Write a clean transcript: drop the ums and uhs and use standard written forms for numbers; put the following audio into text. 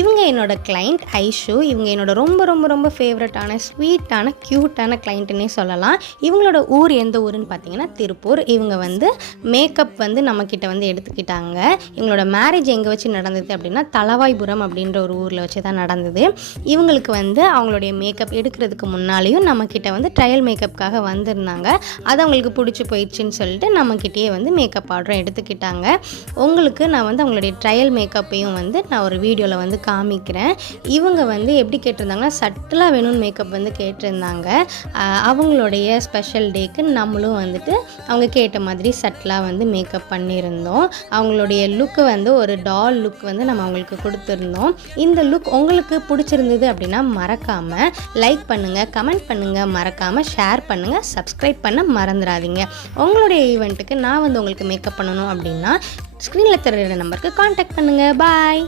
இவங்க என்னோட கிளைண்ட் ஐஷு. இவங்க என்னோட ரொம்ப ரொம்ப ரொம்ப ஃபேவரட்டான ஸ்வீட்டான க்யூட்டான கிளைண்ட்டுன்னே சொல்லலாம். இவங்களோட ஊர் எந்த ஊருன்னு பார்த்தீங்கன்னா திருப்பூர். இவங்க வந்து மேக்கப் வந்து நம்மக்கிட்ட வந்து எடுத்துக்கிட்டாங்க. இவங்களோட மேரேஜ் எங்கே வச்சு நடந்தது அப்படின்னா தலவாய்புரம் அப்படின்ற ஒரு ஊரில் வச்சு தான் நடந்தது. இவங்களுக்கு வந்து அவங்களுடைய மேக்கப் எடுக்கிறதுக்கு முன்னாலேயும் நம்மக்கிட்ட வந்து ட்ரையல் மேக்கப்புக்காக வந்திருந்தாங்க. அது அவங்களுக்கு பிடிச்சி போயிடுச்சுன்னு சொல்லிட்டு நம்மக்கிட்டேயே வந்து மேக்கப் ஆர்டரும் எடுத்துக்கிட்டாங்க. உங்களுக்கு நான் வந்து அவங்களுடைய ட்ரையல் மேக்கப்பையும் வந்து நான் ஒரு வீடியோவில் வந்து காமிக்கிறேன். இவங்க வந்து எப்படி கேட்டிருந்தாங்கன்னா சட்டிலாக வேணும்னு மேக்கப் வந்து கேட்டிருந்தாங்க. அவங்களுடைய ஸ்பெஷல் டேக்கு நம்மளும் வந்துட்டு அவங்க கேட்ட மாதிரி சட்டிலாக வந்து மேக்கப் பண்ணியிருந்தோம். அவங்களுடைய லுக்கு வந்து ஒரு டால் லுக் வந்து நம்ம அவங்களுக்கு கொடுத்துருந்தோம். இந்த லுக் உங்களுக்கு பிடிச்சிருந்தது அப்படின்னா மறக்காமல் லைக் பண்ணுங்கள், கமெண்ட் பண்ணுங்கள், மறக்காமல் ஷேர் பண்ணுங்கள், சப்ஸ்கிரைப் பண்ண மறந்துடாதீங்க. உங்களுடைய ஈவெண்ட்டுக்கு நான் வந்து உங்களுக்கு மேக்கப் பண்ணணும் அப்படின்னா ஸ்க்ரீனில் தெரிகிற நம்பருக்கு காண்டாக்ட் பண்ணுங்கள். பாய்.